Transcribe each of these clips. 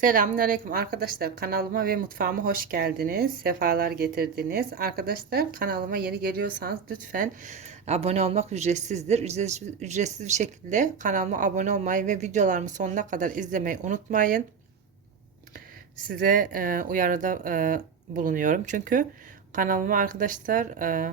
Selamünaleyküm arkadaşlar kanalıma ve mutfağıma hoş geldiniz. Sefalar getirdiniz. Arkadaşlar kanalıma yeni geliyorsanız lütfen abone olmak ücretsizdir. Ücretsiz, ücretsiz bir şekilde kanalıma abone olmayı ve videolarımı sonuna kadar izlemeyi unutmayın. Size e, uyarıda e, bulunuyorum. Çünkü kanalıma arkadaşlar e,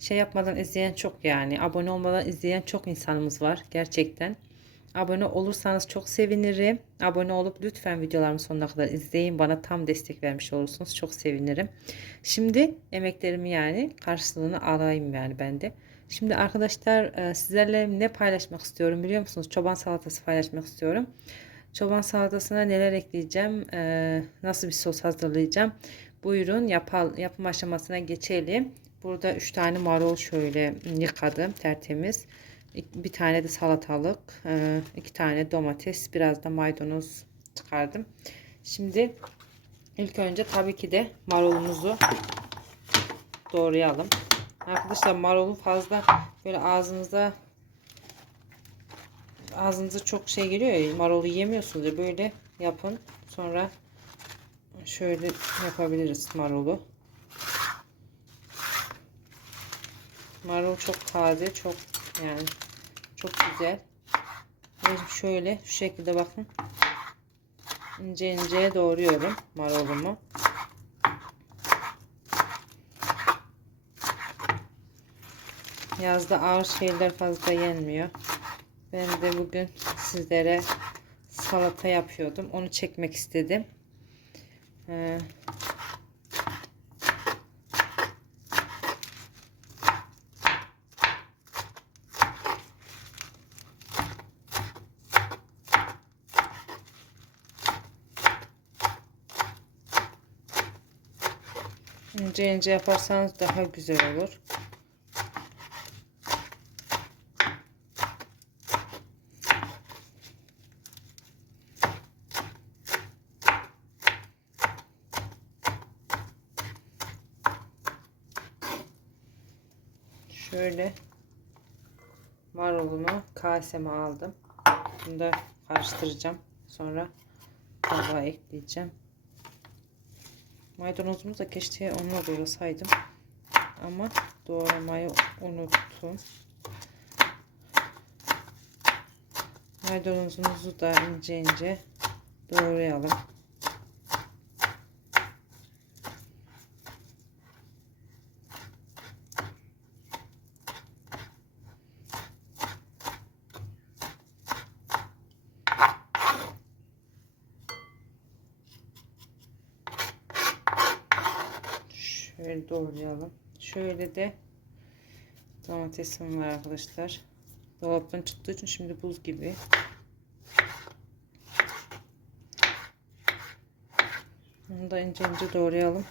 şey yapmadan izleyen çok yani abone olmadan izleyen çok insanımız var gerçekten. Abone olursanız çok sevinirim. Abone olup lütfen videolarımı sonuna kadar izleyin. Bana tam destek vermiş olursunuz. Çok sevinirim. Şimdi emeklerimi yani karşılığını alayım yani ben de. Şimdi arkadaşlar e, sizlerle ne paylaşmak istiyorum biliyor musunuz? Çoban salatası paylaşmak istiyorum. Çoban salatasına neler ekleyeceğim? e, Nasıl bir sos hazırlayacağım? Buyurun yapal, yapım aşamasına geçelim. Burada 3 tane marul şöyle yıkadım tertemiz. Bir tane de salatalık, e, iki tane domates, biraz da maydanoz çıkardım. Şimdi ilk önce tabii ki de marulumuzu doğrayalım. Arkadaşlar marulu fazla böyle ağzınıza ağzınıza çok şey geliyor ya marulu yemiyorsunuz ya böyle yapın. Sonra şöyle yapabiliriz marulu. Marul çok taze, çok yani çok güzel. Şöyle şu şekilde bakın. ince ince doğruyorum marulumu. Yazda ağır şeyler fazla yenmiyor. Ben de bugün sizlere salata yapıyordum. Onu çekmek istedim. Ee, ince ince yaparsanız daha güzel olur. Şöyle marulumu kaseme aldım. Bunu da karıştıracağım. Sonra tabağa ekleyeceğim. Maydanozumu da keşke onunla doğrasaydım. Ama doğramayı unuttum. Maydanozumuzu da ince ince doğrayalım. Şöyle doğrayalım. Şöyle de domatesim var arkadaşlar. Dolaptan çıktığı için şimdi buz gibi. Bunu da ince ince doğrayalım.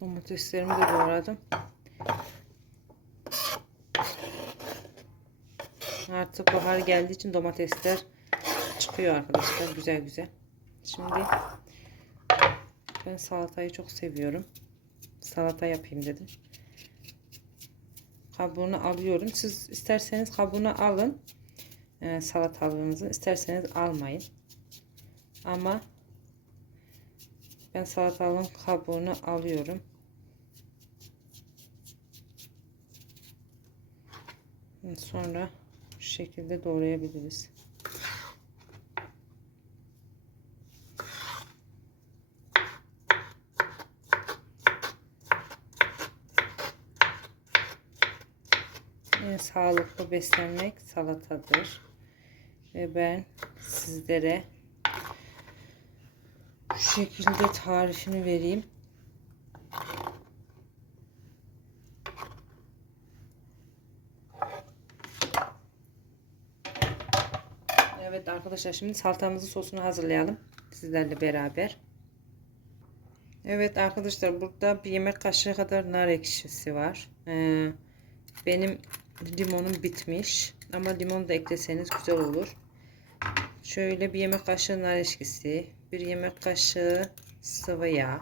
Domateslerimi de doğradım. Artık bahar geldiği için domatesler çıkıyor arkadaşlar. Güzel güzel. Şimdi ben salatayı çok seviyorum. Salata yapayım dedim. Kabuğunu alıyorum. Siz isterseniz kabuğunu alın. Ee, salatalığınızı isterseniz almayın. Ama ben salatalığın kabuğunu alıyorum. Sonra şu şekilde doğrayabiliriz. Sağlıklı beslenmek salatadır. Ve ben sizlere şu şekilde tarifini vereyim. Evet arkadaşlar şimdi salatamızın sosunu hazırlayalım sizlerle beraber. Evet arkadaşlar burada bir yemek kaşığı kadar nar ekşisi var. Ee, benim limonum bitmiş ama limon da ekleseniz güzel olur. Şöyle bir yemek kaşığı nar ekşisi, bir yemek kaşığı sıvı yağ.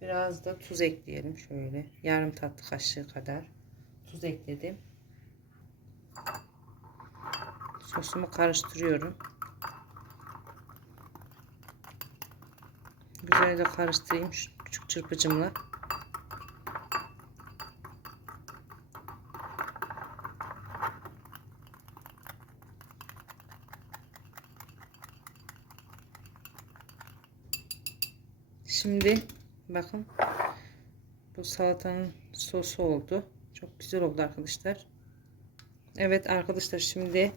Biraz da tuz ekleyelim şöyle. Yarım tatlı kaşığı kadar tuz ekledim. Sosumu karıştırıyorum. Güzelce karıştırayım şu küçük çırpıcımla. Şimdi bakın bu salatanın sosu oldu. Çok güzel oldu arkadaşlar. Evet arkadaşlar şimdi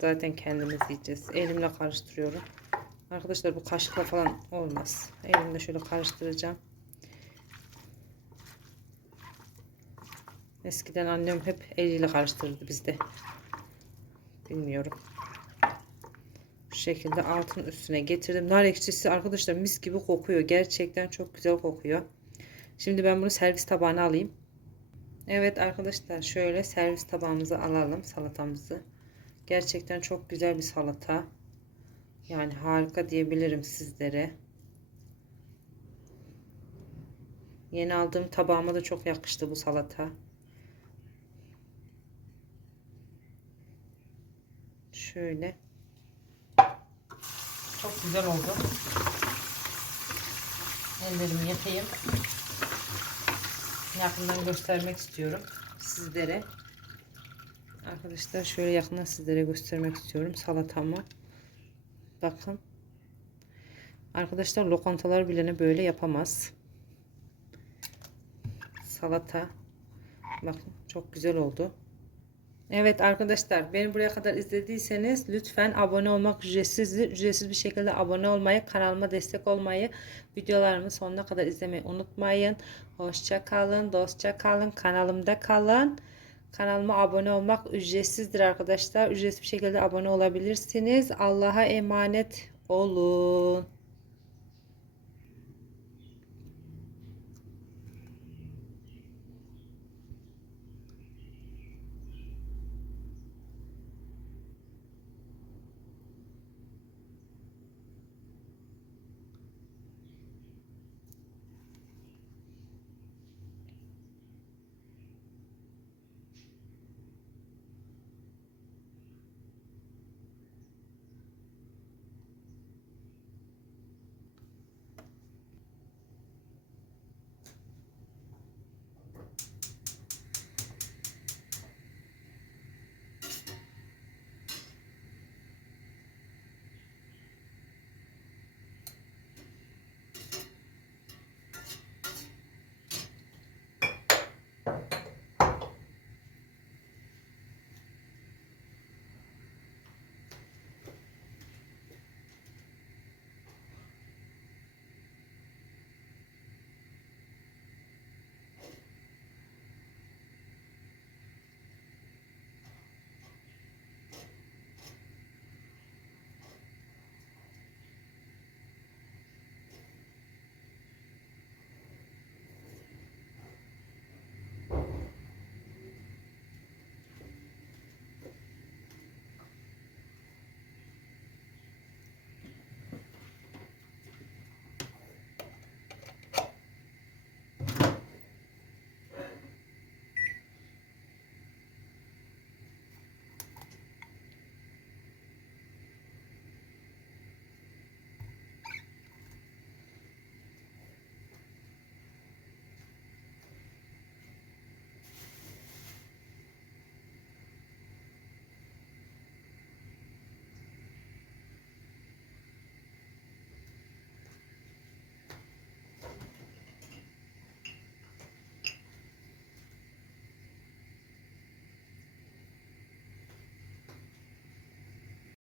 zaten kendimiz yiyeceğiz. Elimle karıştırıyorum. Arkadaşlar bu kaşıkla falan olmaz. Elimle şöyle karıştıracağım. Eskiden annem hep eliyle karıştırırdı bizde. Bilmiyorum. Bu şekilde altın üstüne getirdim. Nar ekşisi arkadaşlar mis gibi kokuyor. Gerçekten çok güzel kokuyor. Şimdi ben bunu servis tabağına alayım. Evet arkadaşlar şöyle servis tabağımızı alalım salatamızı. Gerçekten çok güzel bir salata. Yani harika diyebilirim sizlere. Yeni aldığım tabağıma da çok yakıştı bu salata. Şöyle. Çok güzel oldu. Ellerimi yıkayayım. Yakından göstermek istiyorum sizlere. Arkadaşlar şöyle yakından sizlere göstermek istiyorum salatamı. Bakın. Arkadaşlar lokantalar bilene böyle yapamaz. Salata. Bakın çok güzel oldu. Evet arkadaşlar beni buraya kadar izlediyseniz lütfen abone olmak ücretsizdir. Ücretsiz bir şekilde abone olmayı, kanalıma destek olmayı, videolarımı sonuna kadar izlemeyi unutmayın. Hoşça kalın, dostça kalın, kanalımda kalın. Kanalıma abone olmak ücretsizdir arkadaşlar. Ücretsiz bir şekilde abone olabilirsiniz. Allah'a emanet olun.